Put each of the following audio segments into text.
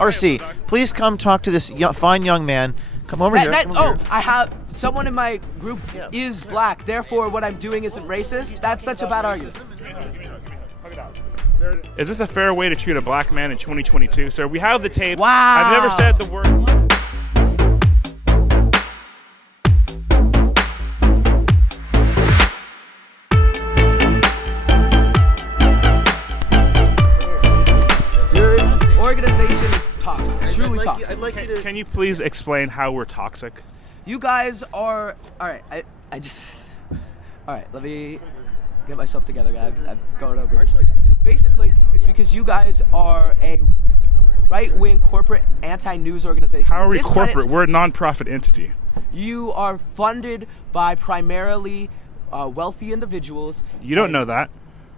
RC, please come talk to this fine young man. Come over here. Come over here. I have someone in my group is black. Therefore, what I'm doing isn't racist. That's such a bad argument. Is this a fair way to treat a black man in 2022? Sir, we have the tape. Wow. I've never said the word. Your organization is toxic. Truly toxic. Can you please explain how we're toxic? You guys are... All right, all right, let me get myself together, guys. I've gone over this. Basically, it's because you guys are a right-wing corporate anti-news organization. How are we corporate? We're a non-profit entity. You are funded by primarily wealthy individuals. You don't know that.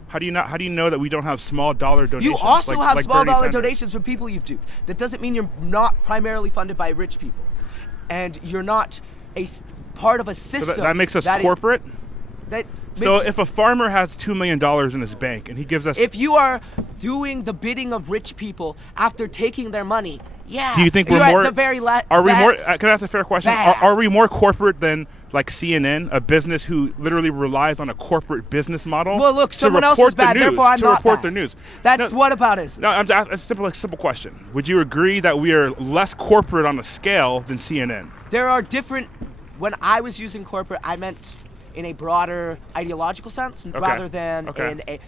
How do you know that we don't have small dollar donations? You also have like small Bernie dollar Sanders? donations from people you've duped. That doesn't mean you're not primarily funded by rich people, and you're not part of a system. So that makes us corporate. So if a farmer has $2 million in his bank and he gives us... If you are doing the bidding of rich people after taking their money, yeah. Do you think you're we're more... at the very are we more... Can I ask a fair question? Are we more corporate than like CNN, a business who literally relies on a corporate business model? Well, look, someone else is bad, therefore I'm not bad. To report their news. That's what about it? No, I'm just asking a simple question. Would you agree that we are less corporate on a scale than CNN? There are different... When I was using corporate, I meant... in a broader ideological sense, rather than in a...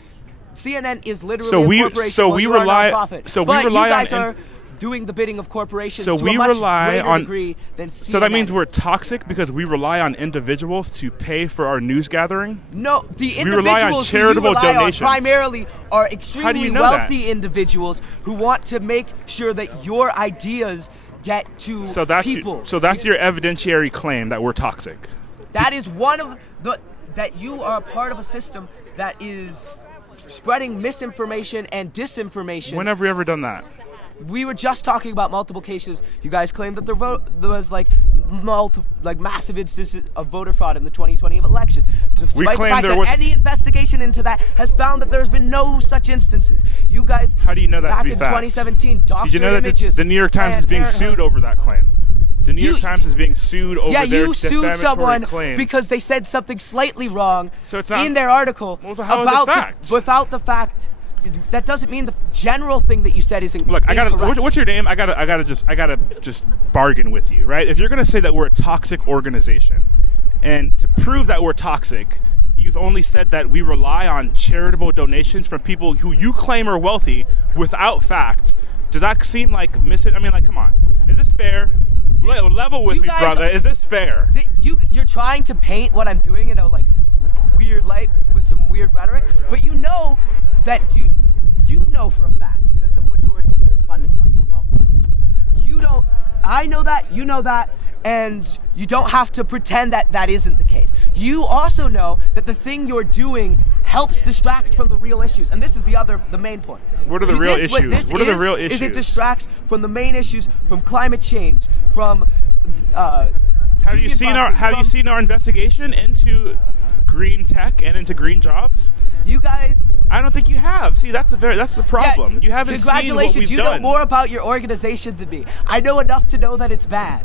CNN is literally a corporation. So we rely... But you guys are doing the bidding of corporations to a much greater degree than CNN. So that means we're toxic because we rely on individuals to pay for our news gathering? No, the individuals we rely on charitable who you rely donations. on primarily are extremely wealthy that? Individuals who want to make sure that your ideas get to people. So that's your evidentiary claim that we're toxic? That is one of that you are a part of a system that is spreading misinformation and disinformation. When have we ever done that? We were just talking about multiple cases. You guys claimed that there was massive instances of voter fraud in the 2020 election. Despite the fact that any investigation into that has found that there's been no such instances. You guys, how do you know that to be back in facts? 2017, doctored Did you know that the New York Times is being sued over that claim? The New York Times is being sued over their defamatory claims. Yeah, you sued someone because they said something slightly wrong in their article without the fact. That doesn't mean the general thing that you said isn't. Look, what's your name? I gotta just bargain with you, right? If you're gonna say that we're a toxic organization, and to prove that we're toxic, you've only said that we rely on charitable donations from people who you claim are wealthy without fact. Does that seem like I mean, like, come on, is this fair? Level with me, brother. Is this fair? You're trying to paint what I'm doing in a weird light with some weird rhetoric, but you know that you know for a fact that the majority of your funding comes from wealthy individuals. You don't. I know that. You know that. And you don't have to pretend that that isn't the case. You also know that the thing you're doing helps distract from the real issues. And this is the main point. What are the real issues? What are the real issues? Is it distracts from the main issues, from climate change, from Have you seen our investigation into green tech and into green jobs? You guys, I don't think you have. See, that's the problem. You haven't seen what we've done. Congratulations, you know more about your organization than me. I know enough to know that it's bad.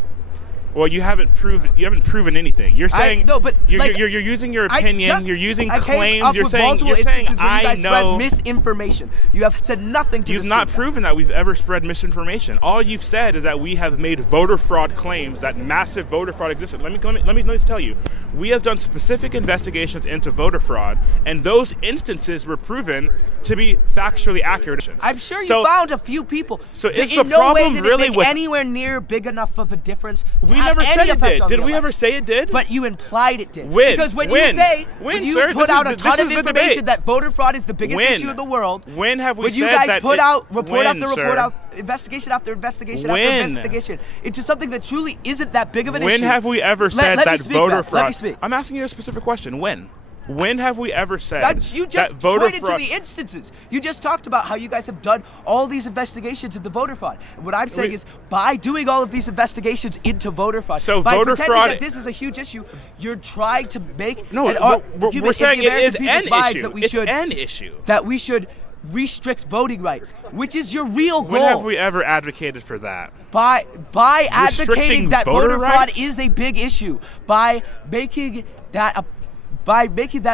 Well, you haven't proven anything. You're saying you're using your opinion. You're using claims. You're saying I know. Misinformation. You have said nothing to. You've not proven that we've ever spread misinformation. All you've said is that we have made voter fraud claims, that massive voter fraud existed. Let me tell you, we have done specific investigations into voter fraud, and those instances were proven to be factually accurate. I'm sure you found a few people. So is the problem really with anywhere near big enough of a difference? We never said it did. Did we ever say it did? But you implied it did. When? Because when you put out a ton of information that voter fraud is the biggest issue in the world. When have we when said you guys that? Put out report after report out, investigation after investigation after investigation into something that truly isn't that big of an issue. When have we ever said that voter fraud? Let me speak. I'm asking you a specific question. When? When have we ever said you just that voter pointed fraud? To the instances. You just talked about how you guys have done all these investigations into voter fraud. And what I'm saying is, by doing all of these investigations into voter fraud, by voter pretending fraud, that this is a huge issue, you're trying to make we're saying it is an issue. It's an issue. That we should restrict voting rights, which is your real goal. When have we ever advocated for that? By advocating that voter fraud rights? is a big issue, by making that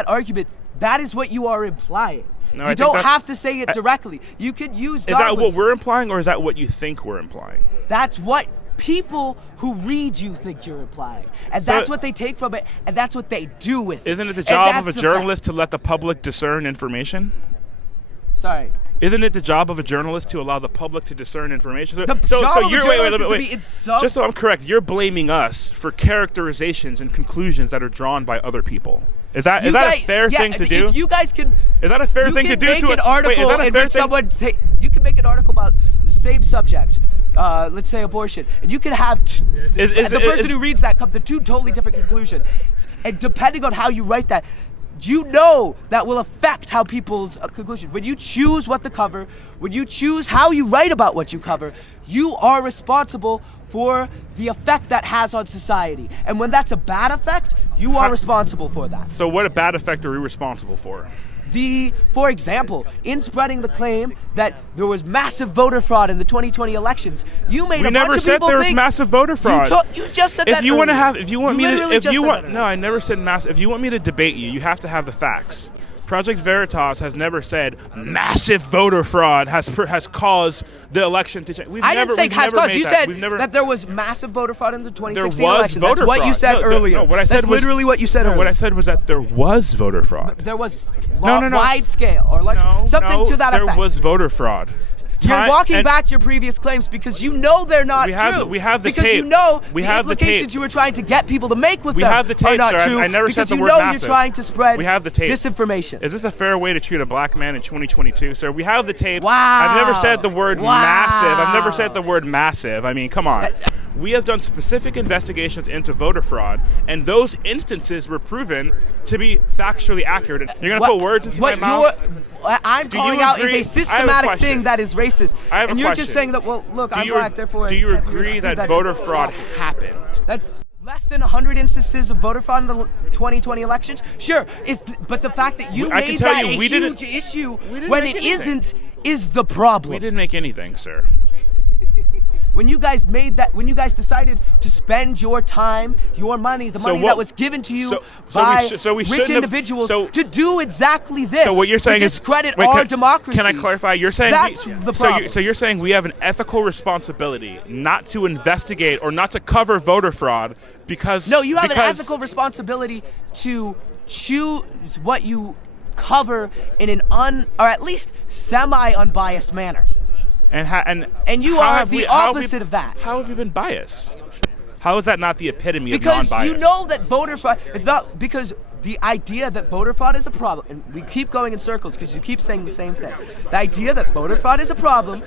argument, that is what you are implying. No, you don't have to say it directly. You could use. Is that what we're implying, or is that what you think we're implying? That's what people who read you think you're implying, and that's what they take from it, and that's what they do with it. Isn't it the job of a journalist to let the public discern information? Sorry. Isn't it the job of a journalist to allow the public to discern information? The job of a journalist is to be in some... Just so I'm correct, you're blaming us for characterizations and conclusions that are drawn by other people. Is that a fair thing to do? If you guys can... Is that a fair thing to do? You can make an article in which someone... You can make an article about the same subject. Let's say abortion, and you can have the person who reads that come to two totally different conclusions, and depending on how you write that, you know that will affect how people's conclusion. When you choose what to cover, when you choose how you write about what you cover, you are responsible for the effect that has on society. And when that's a bad effect, you are responsible for that. So what a bad effect are we responsible for? For example, in spreading the claim that there was massive voter fraud in the 2020 elections, you made a bunch of people think... We never said there was massive voter fraud. You just said that earlier. No, I never said massive. If you want me to debate you, you have to have the facts. Project Veritas has never said massive voter fraud has caused the election to change. I didn't say has caused. You said that there was massive voter fraud in the 2016 election. That's what you said earlier. That's literally what you said earlier. What I said was that there was voter fraud. There was wide scale or something to that effect. There was voter fraud. You're walking back your previous claims because you know they're not true. We have the tape. Because you know the implications you were trying to get people to make with them have the tape, are not sir. true. I never said the word because you know massive. you're trying to spread disinformation. Is this a fair way to treat a black man in 2022, sir? We have the tape. Wow. I've never said the word massive. I've never said the word massive. I mean, come on. We have done specific investigations into voter fraud, and those instances were proven to be factually accurate. You're going to put words into my mouth? I'm calling out is a systematic thing that is racist. And you're just saying that, well, look, I'm black, therefore... Do you agree that voter fraud happened? That's less than 100 instances of voter fraud in the 2020 elections? Sure, but the fact that you made that a huge issue when it isn't is the problem. We didn't make anything, sir. When you guys decided to spend your time, your money, the money that was given to you by rich individuals to do exactly this, so what you're saying to discredit our democracy. Can I clarify? You're saying that's the problem. So you're saying we have an ethical responsibility not to investigate or not to cover voter fraud because... No, you have an ethical responsibility to choose what you cover in an or at least semi-unbiased manner. And you are the opposite of that. How have you been biased? How is that not the epitome of non-bias? Because you know that voter fraud, it's not because the idea that voter fraud is a problem, and we keep going in circles because you keep saying the same thing. The idea that voter fraud is a problem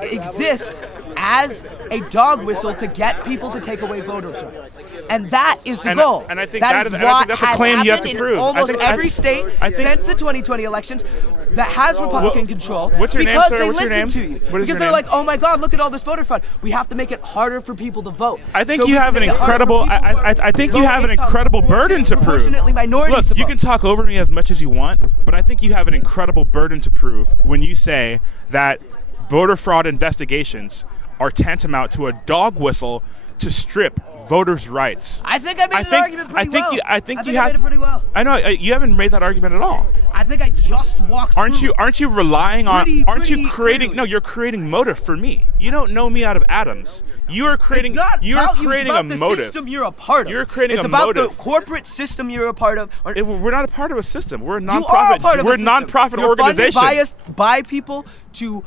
exists as a dog whistle to get people to take away voter rights. And that is the goal. And I think that's a claim you have to prove. In almost every state since the 2020 elections that has Republican control. What's your name, sir? What's your name? To you. Because they're like, oh my God, look at all this voter fraud. We have to make it harder for people to vote. I think you have an incredible. I think you have an incredible burden to prove. Look, you can talk over me as much as you want, but I think you have an incredible burden to prove when you say that voter fraud investigations are tantamount to a dog whistle to strip voters' rights. I think I made an argument pretty well. I think you made it pretty well. I know you haven't made that argument at all. I think I just walked through. Aren't you relying on? Aren't you creating? No, you're creating motive for me. You don't know me out of atoms. You are creating. You are creating a motive. It's about the system you're a part of. You're creating a motive. It's about the corporate system you're a part of. We're not a part of a system. We're a nonprofit. You are a part of We're a nonprofit organization. You're funded by people to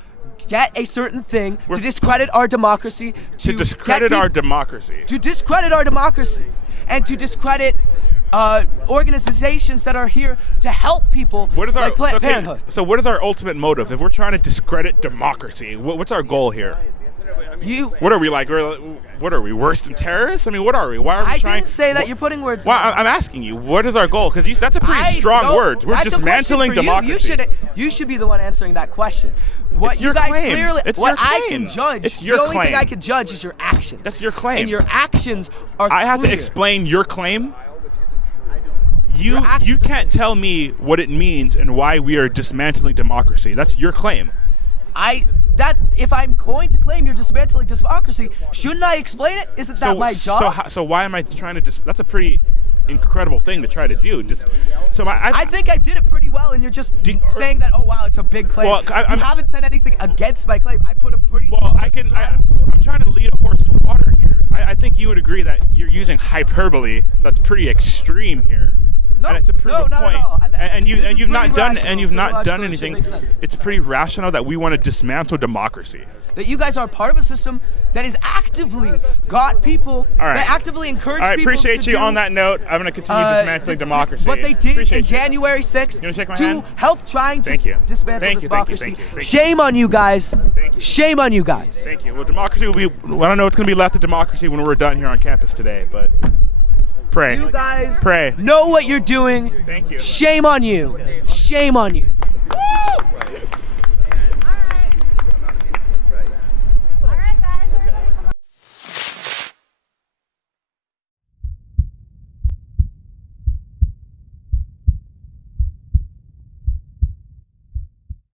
get a certain thing to discredit our democracy. To discredit our democracy. To discredit our democracy. And to discredit organizations that are here to help people like Planned Parenthood. So what is our ultimate motive? If we're trying to discredit democracy, what's our goal here? What are we like? What are we, worse than terrorists? I mean, what are we? Why are we trying? I didn't say that. You're putting words. Well, I'm asking you, what is our goal? Because that's a pretty strong word. We're dismantling democracy. You should be the one answering that question. What it's you your guys claim. clearly, it's what your claim. I can judge, it's your the only claim. thing I can judge is your actions. That's your claim. And your actions are I have clear. to explain your claim. You can't tell me what it means and why we are dismantling democracy. That's your claim. If I'm going to claim you're dismantling democracy, shouldn't I explain it? Isn't that my job? So why am I trying to? That's a pretty incredible thing to try to do. I think I did it pretty well, and you're just saying that. Oh wow, it's a big claim. Well, you haven't said anything against my claim. I put a pretty. Well, I'm trying to lead a horse to water here. I think you would agree that you're using hyperbole. That's pretty extreme here. No, and it's a pretty good point. No. You've not done anything. It makes sense. It's pretty rational that we want to dismantle democracy. That you guys are part of a system that is actively got people, that actively encourage people. All right, appreciate you. On that note, I'm going to continue dismantling democracy. What they did in January 6th to help trying to dismantle democracy. Shame on you guys. Shame on you guys. Thank you. Well, democracy will be, I don't know what's going to be left of democracy when we're done here on campus today, but pray. You guys pray. Know what you're doing. Thank you. Shame on you. Shame on you. Woo!